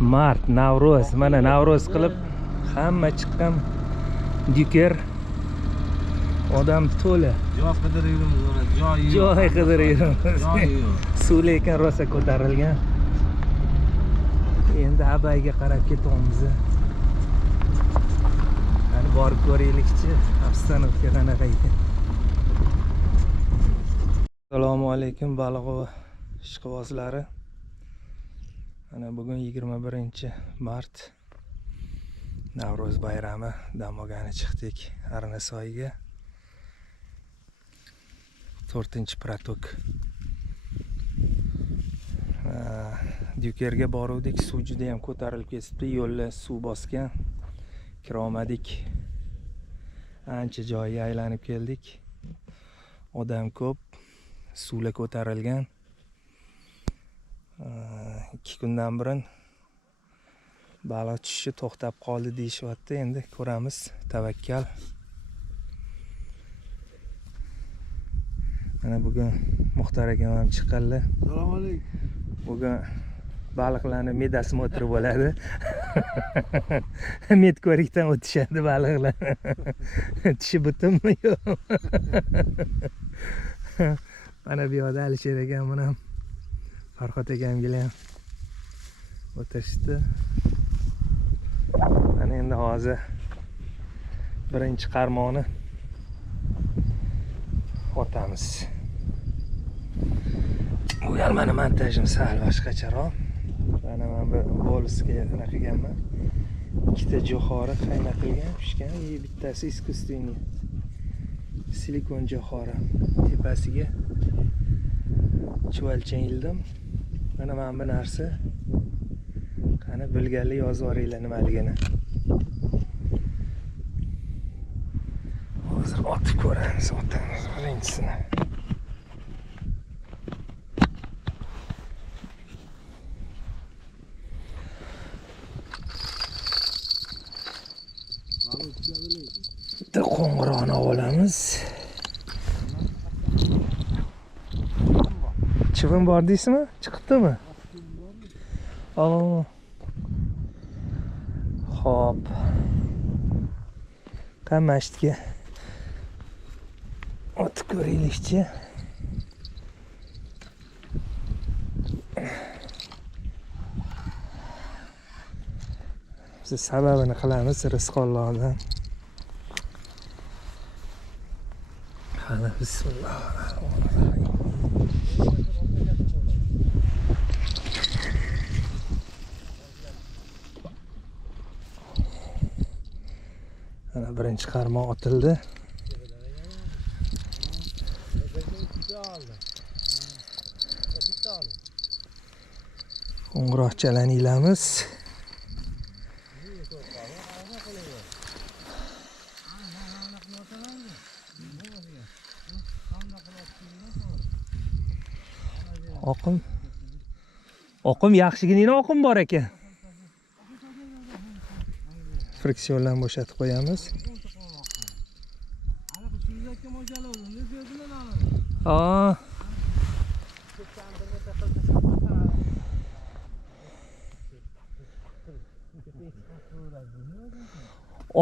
Mart, Navro'z. Mana Navro'z qilib hamma chiqqan. Dyuker odam to'la. Joy qidirayveramiz mana, joy yo'q. Joy qidirayveramiz. Joy yo'q. Suv lekin rosa ko'tarilgan. Endi Abayga qarab ketamiz. Qani borib ko'raylikchi, obstanovka qanaqa ekan. Assalomu alaykum Baliqova ishqibozlari. Mana bugun 21-mart. Navro'z bayrami dam olgani chiqdik Arnasoyga. 4-protok. Dyukerga boruvdik, suv juda ham ko'tarilib ketibdi, yo'lda suv bosgan. Kira olmadik. Ancha joyga aylanib keldik. Odam ko'p, suvlar ko'tarilgan. 2 kundan burun baliq tushishi to'xtab qoldi deyishyapti. Endi ko'ramiz, tavakkal. Mana bugun Muxtor akam ham chiqqanlar. Assalomu alaykum. Bugun baliqlarni medosmotr bo'ladi. Med ko'rikdan o'tishadi baliqlar. Tishi butunmi yo'q? Mana bu yoqda Alisher akam bilan Farhod akamga ham o'tishdi. Mana endi hozir birinchi qarmoqni otamiz. Bu gal mana montajim sal boshqacharoq. Mana men bu bolusga anaqa qilganman. 2 jo'xori qaynatilgan, pishgan, bittasi искусственный. Silikon jo'xori. Tepasiga chuvalchang ildim. Mana bu narsa. Qani bilganlik yozib yuboringlar nimaligini. Hozir otib ko'ramiz, otamiz birinchisini. Bitta qo'ng'iroqni olamiz. Chivin bor deysizmi? Chiqibdimi? Xo'p. Qamashga otib ko'raylikchi. Biz sababini qilamiz rizqonlardan. Qani bismillahirrohmanirrohim. Ana birinchi qarmoq otildi. Qo'ng'iroqchalarni ilamiz. Oqim yaxshigina oqim bor ekan. Friksionlarni bo'shatib qo'yamiz.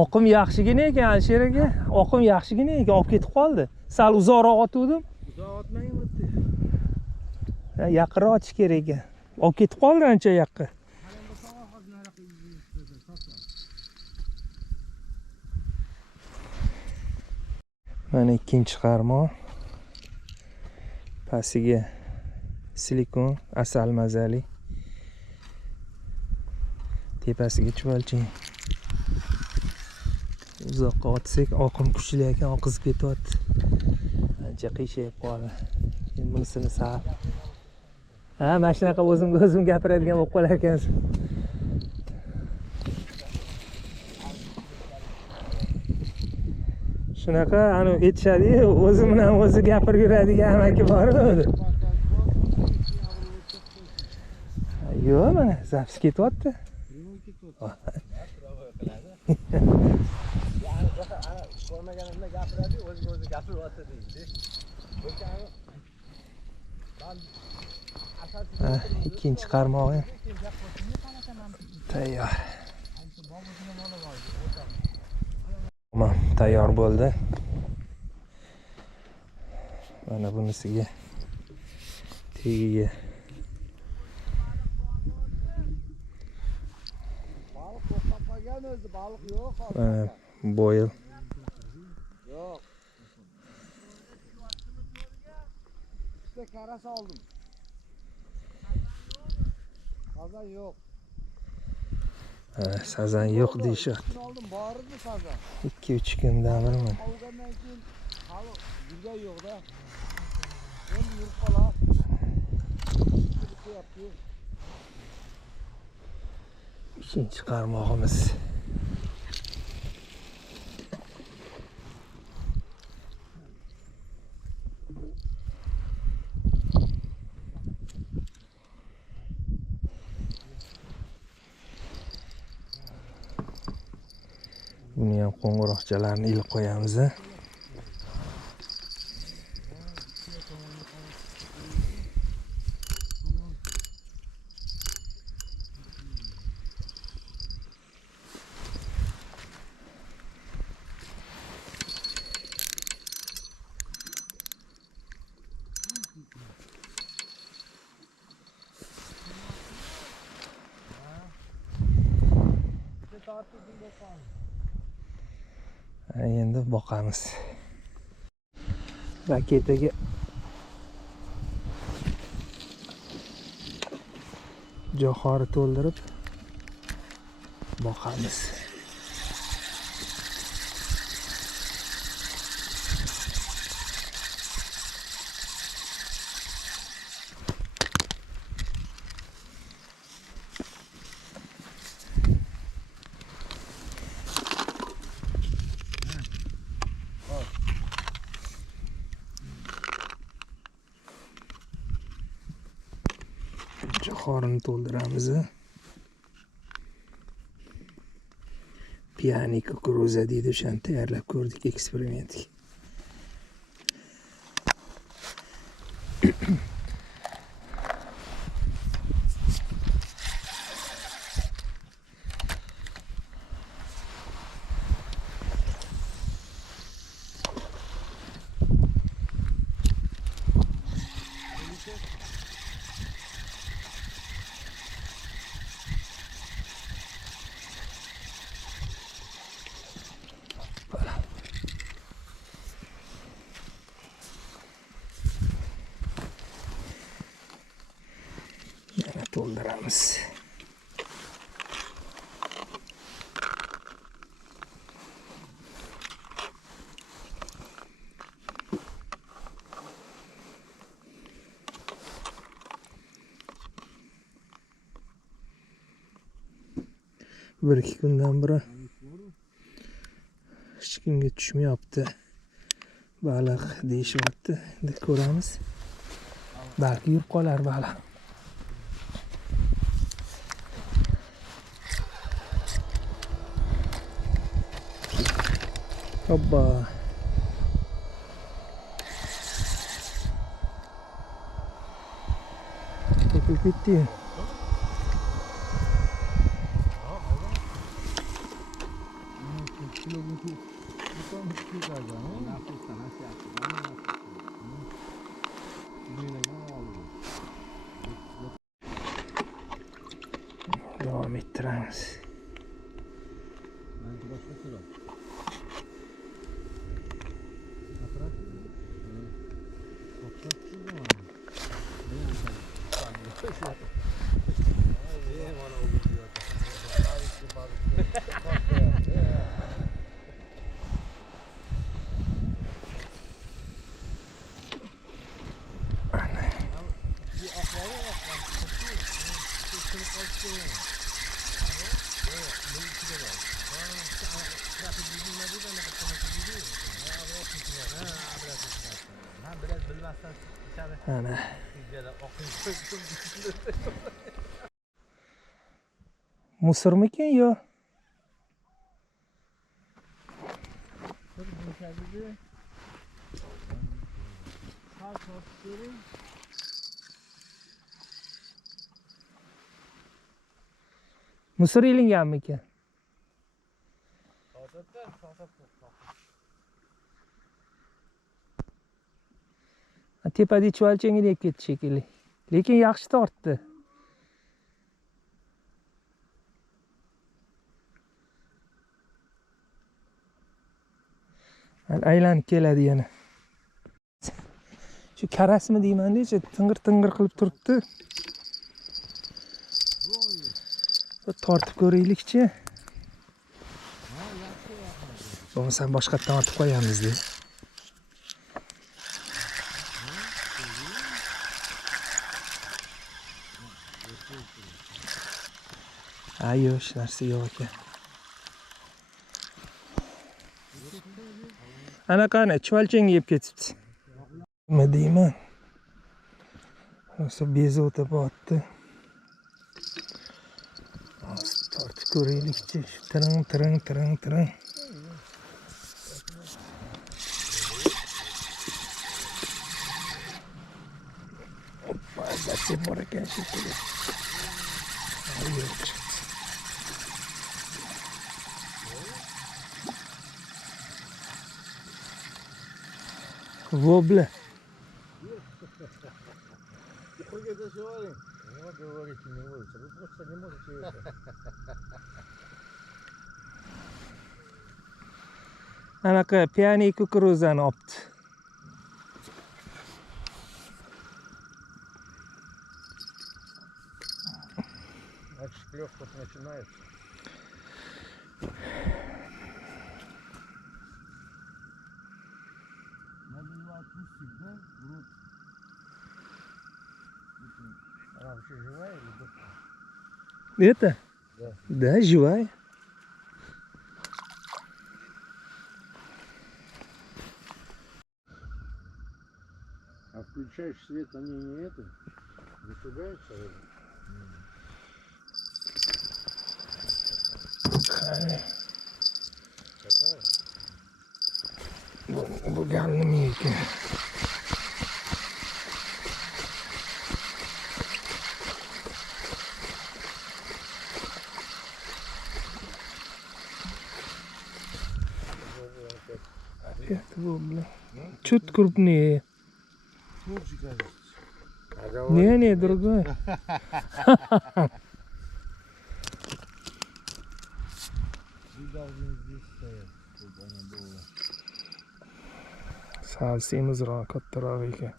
Oqim yaxshigina ekan Alisher aka. Oqim yaxshigina ekan, olib ketib qoldi. Sal uzoqroq otuvdim. Uzoq otmang o'tdi. Yaqinroq otish kerak ekan. Olib ketib qoldi ancha yoqqa. Mana ikkinchi qarmoq. Pastiga silikon, asal mazali. Tepasiga chuvalchang. Uzoqqa otsak, oqim kuchli ekan, oqizib ketyapti. Ancha qiyshayib qoldi. Endi bunisini sal. Mana shunaqa o'zim gapiradigan bo'lib qolar ekansiz. Shunaqa ana aytishadi-ku, o'zi bilan o'zi gapirib yuradigan amaki bor-ku. Yo'q, mana zapis ketyapti. Ko'rmaganimda gapiradi, o'zi gapiryapti deydi. Ikkinchi qarmog'i. Tayyor. Tamam, tayyor bo'ldi. Mana bunisiga tagiga Balık to'xtab qolgan o'zi, balık yo'q hozir. mana boyil. Yo'q. İşte karası aldım. Sazan yok. Sazan yo'q deyishyapti. Şunu aldım, bağırdı sazan. 2-3 kundanmi? Avgandan keyin balık yurgan yo'q da. Endi yurib qolar. Yaptı. Ikkinchi qarmog'imiz. Buni ham qo'ng'iroqchalarni ilib qo'yamiz. Endi boqamiz. Raketaga jo'xori to'ldirib boqamiz. Jo'xorini to'ldiramiz. Piyani kukuruza deydi, o'shani tayyorlab ko'rdik eksperimentga. Yana to'ldiramiz. Bir iki kundan beri hech kimga tushmayapti. Baliq deyishyapti. Endi ko'ramiz. Balki yurib qolar baliq. Hoppa. Tepib ketdi. Devam ettiramiz. Ana. Musirmikan yo? Misir ilinganmi ekan? Tepada chuvalchangga deb ketdi shekilli. Lekin yaxshi tortdi. Aylanib keladi yana. Shu karasmi deyman-da, ting'ir qilib turibdi. Bir tortib ko'raylik-chi. Bo'lmasa boshqa yerdan otib qo'yamiz-da. Ayo, hech narsa yo'q ekan. Anaqani chuvalchang yeb ketibdi. Nima deyman? Rosa bezovta botdi. Tortib ko'raylik-chi. Tiring. Albatta bor ekan shekilli. Вобля. Вы говорите, не ловится. Вы просто не можете это. Anaqa piyani kukuruzani opti. Значит, клёвка начинается. Надо его отпустить, да? В рот. Она вообще живая или дохлая? Это? Да. Да, живая. А включаешь свет, они не это? Не пугаются? Bu galnimi ekan. Это вобля. Чуть крупнее. Слушай, кажется. Не, другой. Вы должны здесь стоять, чтобы она была. Sal semizroq kattaroq ekan.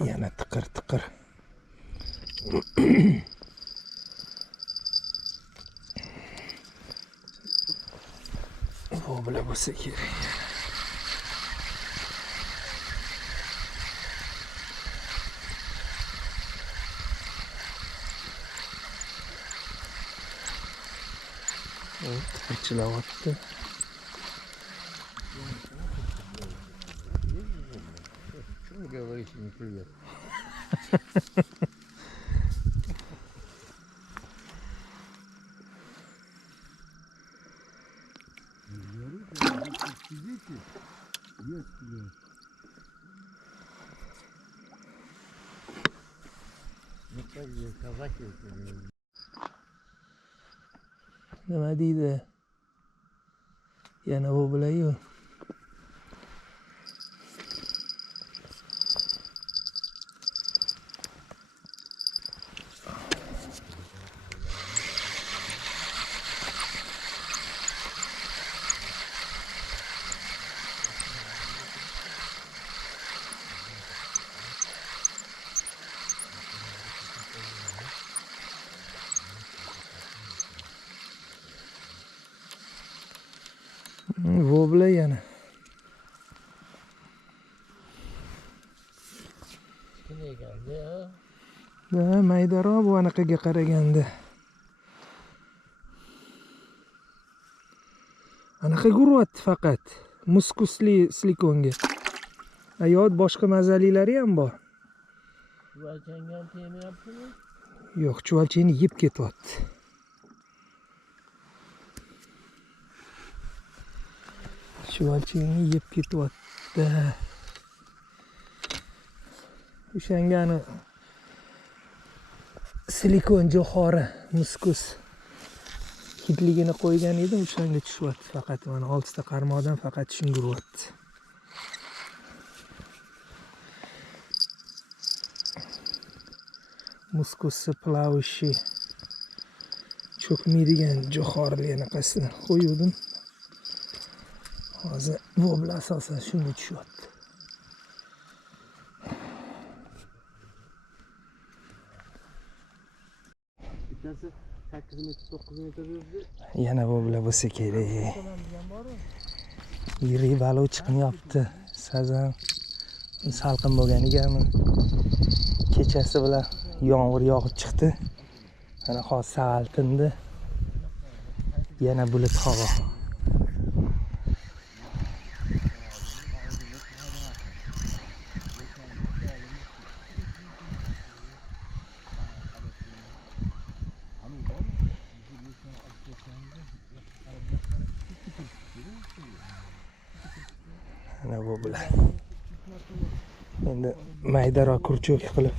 Yana tiqir. Vobla bo'lsa kerak. Tiqirchilayapti. Почему говорите не клюет? Сидите, есть клюет. Ну как же казахи это Nima deydi? Yana vobla-yu. Vobla yana. Kichkina ekan-da. Da, maydaroq bu anaqaga qaraganda. Anaqaga uryapti faqat. Muskusli silikonga. Ayot boshqa mazalilari ham bor. Chuvalchangga ham tegmayaptimi? Yo'q, chuvalchangni yeb ketyapti. Chuvalchangni yeb ketyapti. O'shangani silikon jo'xori muskus hidligini qo'ygan edim, o'shanga tushyapti. Faqat mana 6 ta qarmoqdan faqat shunga uryapti. Muskusni plavishi cho'kmaydigan jo'xorilarni qasdidan qo'yuvdim. Hozir vobla asosan shunga tushyapti. Bittasi 8 metr 9 metr yurdi. Yana vobla bo'lsa kerak. Yirik baliq chiqmayapti. Sazan salqin bo'lganigami kechasi bilan yomg'ir yog'ib chiqdi. Mana hozir sal tindi. Yana bulut havo. Mana bu bilan endi maydaroq kurchok qilib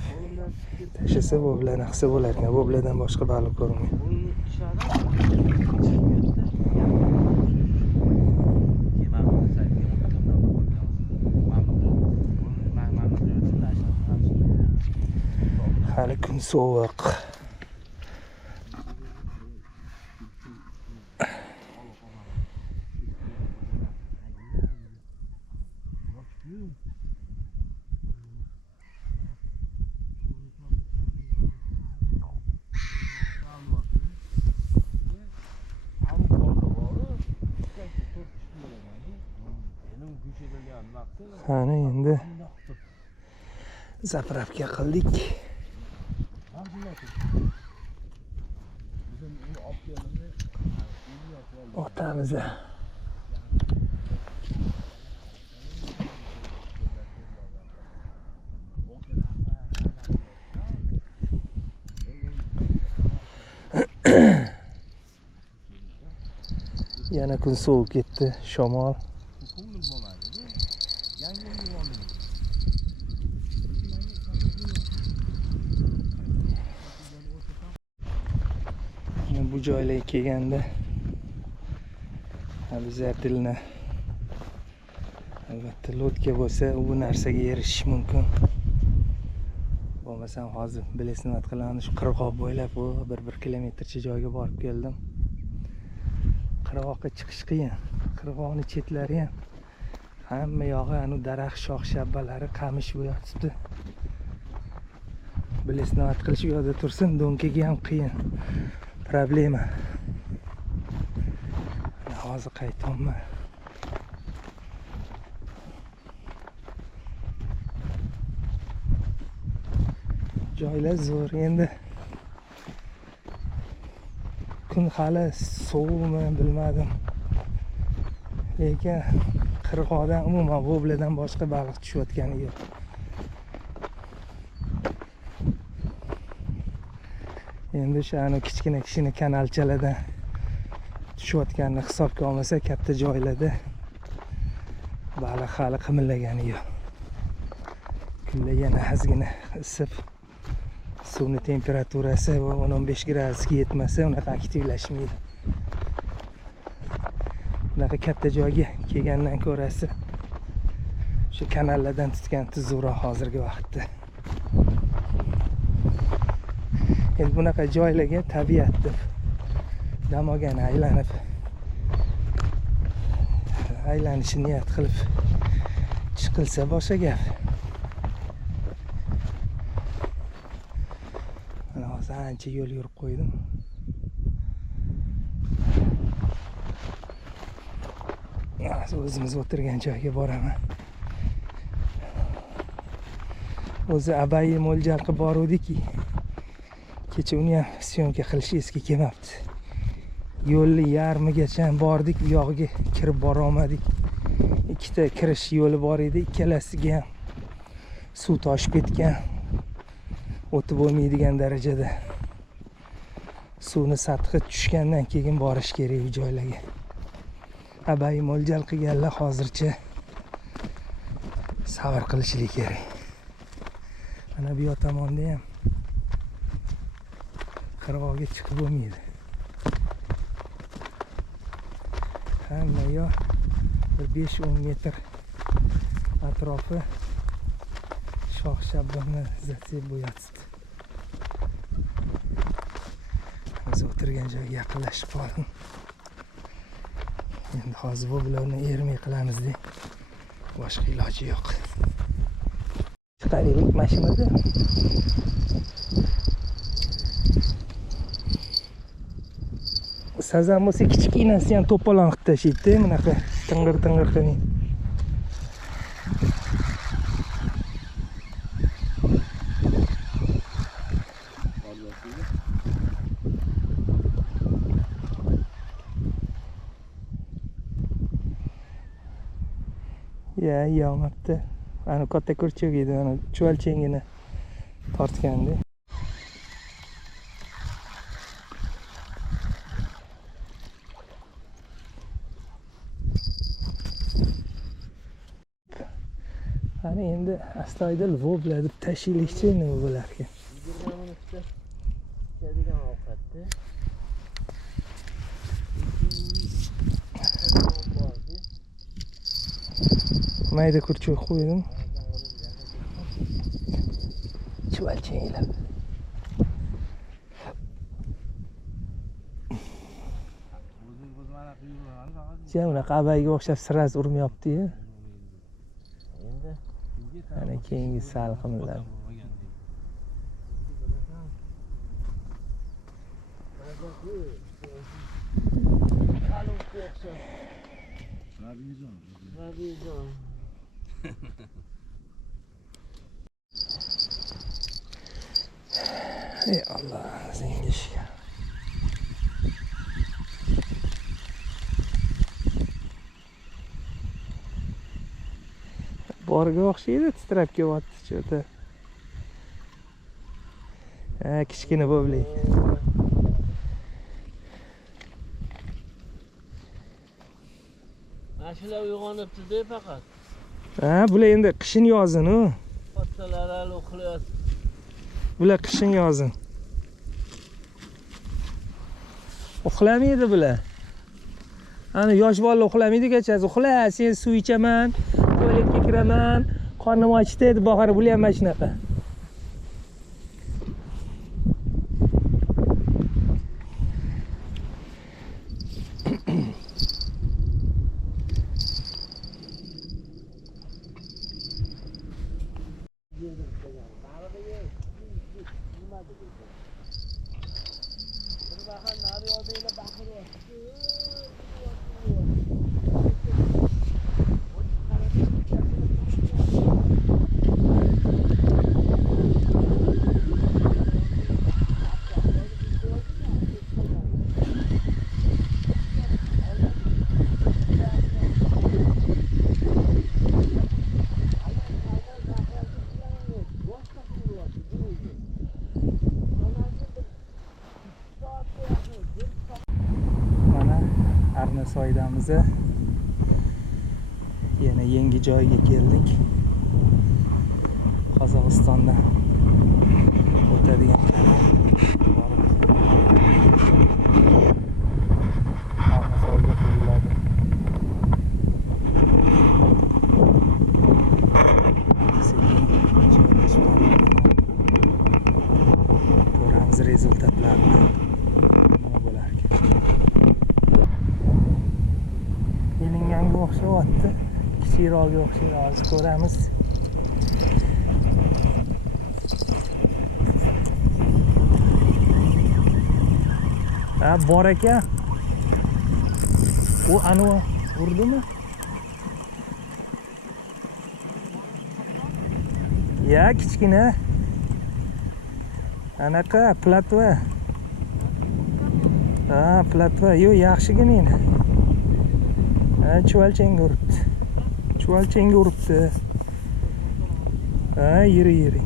tashlasa bu bilan qilsa bo'lar ekan. Bu bilan boshqa baliq ko'rmayman. Hali kun sovuq. Qani endi zapravka qildik. Otamiz. Yana kun sovuq ketdi, shamol. Bu joylarga kelganda обязательно albatta lotka bo'lsa bu narsaga erishish mumkin. Bo'lmasam hozir bilesnat qilamiz shu qirg'oq bo'ylab bu 1 kilometrcha joyga borib keldim. Qirg'oqqa chiqish qiyin. Qirg'oqning chetlari ham hamma yog'i anu daraxt shox-shabbalari qamish bo'yatibdi. Bilesnat qilish u yerda tursin, do'nkaga ham qiyin. Problema. Hozir qaytyapman. Joylar zo'r endi. Kun hali sovug'mi bilmadim. Lekin qirg'oqdan umuman vobladan boshqa baliq tushayotgani yo'q. Endi o'shani kichkina kanalchalardan tushayotganini hisobga olmasa, katta joylarda baliq hali qimillagani yo'q. Kunlar yana ozgina isib, suvning temperaturasi 10-15 gradusga yetmasa, unaqa aktivlashmaydi. Bunaqa katta joyga kelgandan ko'rasi shu kanallardan tutgan tuzukroq hozirgi vaqtda. Endi bunaqa joylarga tabiat deb damogani aylanishni niyat qilib chiqilsa boshqa gap. Mana hozir ancha yo'l yurib qo'ydim. O'zimiz o'tirgan joyga boraman. O'zi abayi mo'ljal qilib boruvdik-ki. Kecha uni ham syomka qilish esga kelmabdi. Yo'lni yarmigacha bordik, bu yog'iga kirib bora olmadik. Ikkita kirish yo'li bor edi, ikkalasiga ham suv toshib ketgan. O'tib bo'lmaydigan darajada. Suvni sathi tushgandan keyin borish kerak bu joylarga. Abayi mo'ljal qilganlar hozircha sabr qilishlik kerak. Mana bu tomonda ham qirg'oqga chiqib bo'lmaydi. Hamma yo bir 5-10 metr atrofi shox shabboni zatsib bo'yatibdi. Biz o'tirgan joyga yaqinlashib qoldim. Endi hozir bu bilan ermay qilamiz-da. Boshqa iloji yo'q. Chiqaylik mashinada. Sazan bo'lsa kichkinasi ham to'polon qilib tashlaydi, bunaqa ting'ir qilmay. Ya, yog'mabdi. Ana katta kurchuk edi, ana chuvalchangini tortgandi. Ana endi astoydil vobla deb tashiylikchi nima bo'lar ekan. 20 minutda ichadigan ovqatni. Mayda kurchuk qo'ydim. Chuvalchanglar. Sen unaqa abayga o'xshab siraz urmayapti-yu. Endi Ana keyingi salqinlar. Rabijon. Ey Allah, senga shukr. Borga o'xshaydi, titrab kelyapti cho'ta. Kichkina bo'bli. Mashinlar uyg'onibdi-da faqat. Bular endi qishin yozin u. Kattalar hali uxlayapti. Bular qishin yozin. Uxlamaydi bular. Ana yosh bola uxlamaydi kechasi. Uxla, sen suv ichaman, tualetga kiraman, qornim ochdi deb boqar, bular ham mana shunaqa. Soydamiz. Yana yangi joyga keldik. Qozog'istonda o'tadigan kanal. Arnasoyga qo'yiladi. Ko'ramiz rezultatlarni. Nima bo'lar ekan. Yelinganga o'xshayapti. Kichikroqga o'xshaydi. Hozir ko'ramiz. Bor ekan. U anu urdimi? Ya, kichkina. Anaqa platva. Platva. Yo, yaxshigina edi. Chuvalchangga uribdi. Chuvalchangga uribdi. Yiri.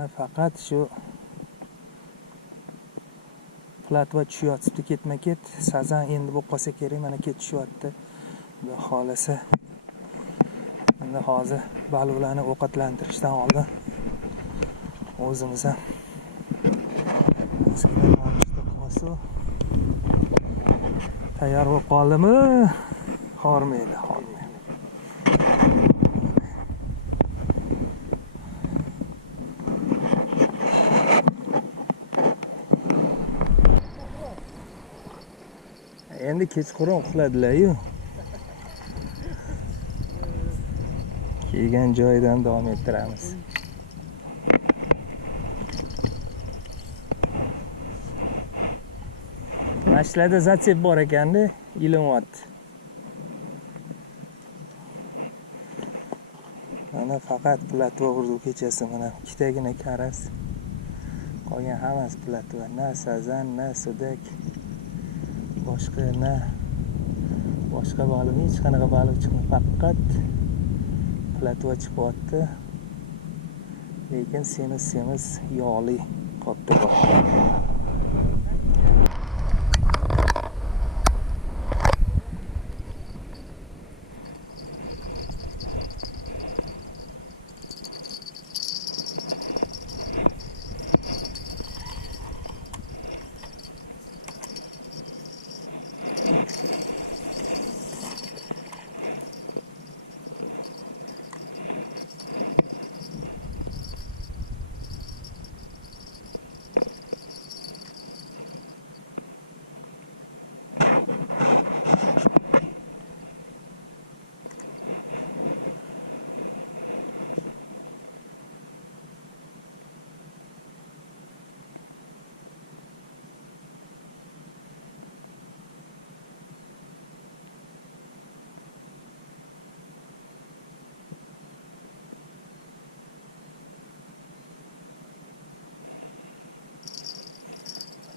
Mana faqat shu platva tushyapti ketma-ket. Sazan endi bo'lib qolsa kerak, mana ketishyapti. Xudo xolasa. Endi hozir baliqlarni ovqatlantirishdan oldin o'zimiz ham ozgina nonushta qilsa tayyor bo'lib qoldimi? Hormaydi. Endi kechqurun uxladilar-yu. Kelgan joyidan davom ettiramiz. Mashlarda zatsep bor ekanda, ilinyapti. Mana faqat platva urdi kechasi, mana ikkitagina karas. Qolgan hammasi platva, na sazan, na sudak. Boshqa baliq, hech qanaqa baliq chiqmadi, faqat platva chiqyapti. Lekin semiz yog'li katta bor.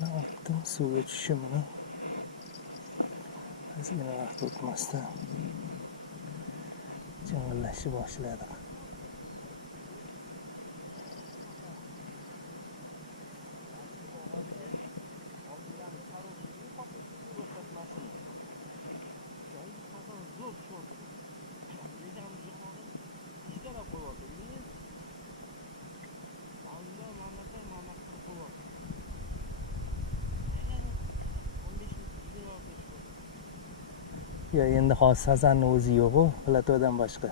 Attım suvga tushishimni. Ozgina vaqt o'tmasdan jang'illashni boshladi. Ya endi hozir sazanni o'zi yo'q-ku, platvadan boshqa.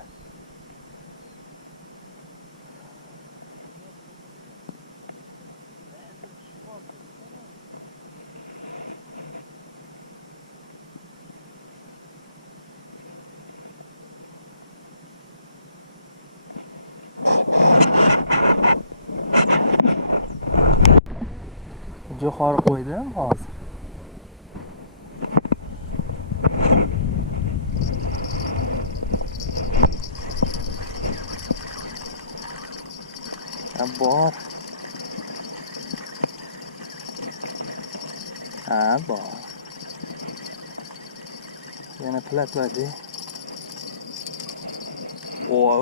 Jo'xori qo'ydim hozir. Bor. Bor. Yana platva-da.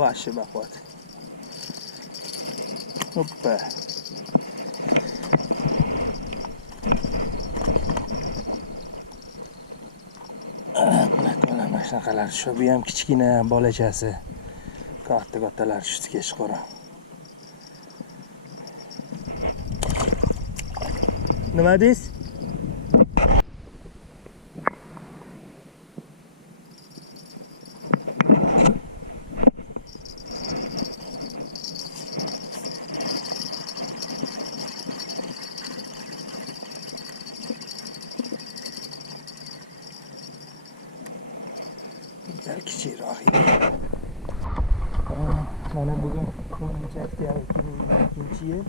Vashi baqvat. Hoppa. Platvalar mana shunaqalar. Shu bu ham kichkina bolachasi. Katta-kattalar shu kechqurun. Nima deysiz? Gel kichikroq edi. Mana bugun 10-oktyabr 2022-yil.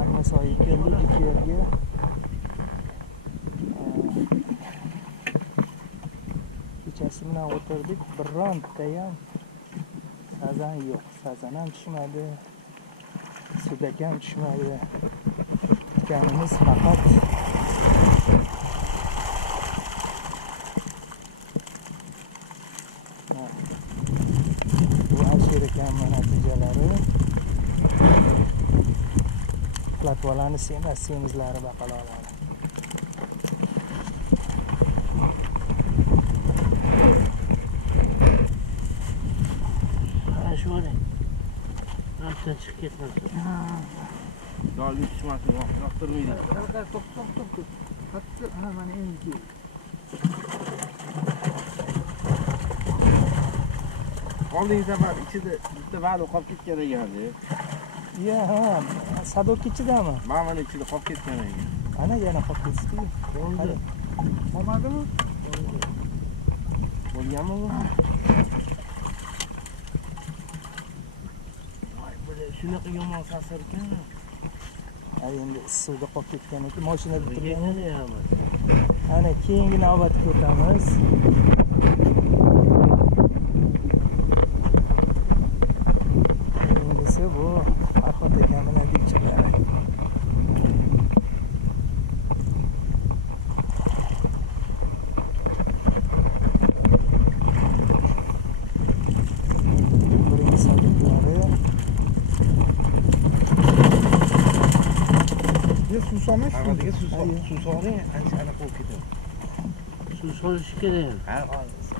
Armasoyga keldik yerga. Kechasi bilan o'tirdik, bironta ham sazan yo'q. Sazan ham tushmadi, sudak ham tushmadi. Tutganimiz faqat bu ashir ekan natijalari. platvalarni emas, semizlari baqaloqlari. Mana shu o'ring. Altdan chiqib ketmasin. Do'lni tushmasin, yoqtirmaydi. To'p. Qattiq, ha mana endi. Oldingi safar ichida bitta baliq qolib ketgan ekan-da. Ya, ha, sadok ichidami? Mana ichida qolib ketgan ekan. Ana yana qolib ketdi. Bo'ldi. Qolmadimi? Bo'lganmi bu? Voy, bu shunaqa yomon sasir ekan. Ha, endi suvda qolib ketgan ekan. Mashinada turgan. Yegani. Ana keyingi navbatga o'tamiz. Keyingisi bu Farhod akamining gulchalari. Birinchi sadoklari. Suv solmay Havadiga suv Ayo. soling, ancha aniq bo'lib ketadi. Suv solish kerak. Ha,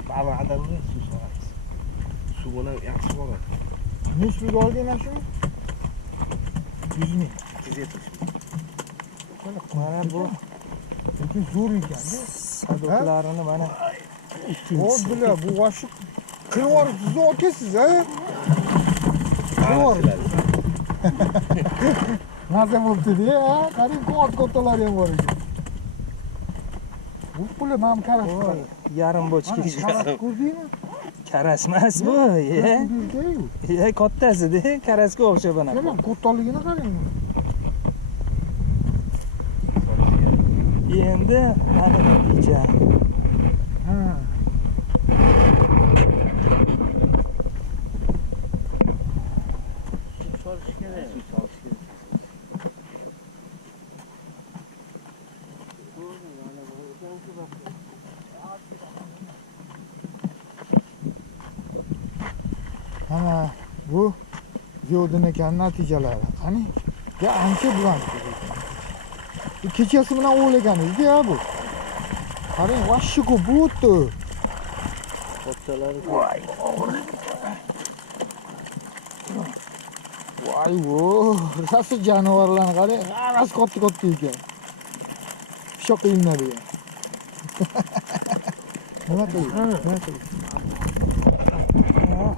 baliq adamga suv solamiz. Suv bilan yaxshi bo'ladi. Ne suv olding mana shuni? 100 ming. 270. Mana bu Lekin zo'r ekan-da. sadoklarini mana O ikkinchisi. bular bu vashib qilib yuboribsiz, otasiz, ha? Qilib Maza bo'libdi-da, ha? Qarang, kattalar ham bor ekan. Bu puli ham karash. Voy, yarim bochka. Karash ko'rdingmi? Karas emas bu. Ye, kattasi-da, karasga o'xshab ana. Nima kattaligini qarang. Endi mana natija. Ha. Suv solish kerak. Suv solish kerak. Mana bu Ziyodin ekan natijalari. Qani? Ya ancha bilan. Kechasi bilan o'ylaganingizda bu. Qarang, vashshi ko'p bo'ldi. Kattalari Voy, Voy, vo, rasa jonivorlarni qarang, hammasi katta ekan. Pishoq qilinadigan. Nima qiling?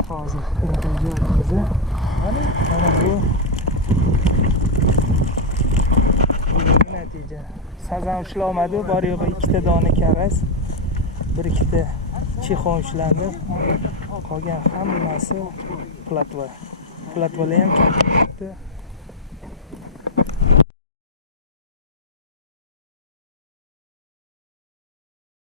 hozir o'tirganimizni mana bu bugungi natija. Sazan ushlolmadi, bor yo'g'i ikkita dona karas, bir ikkita chexon ushlandi. Qolgan hammasi platva. Platvalar ham katta.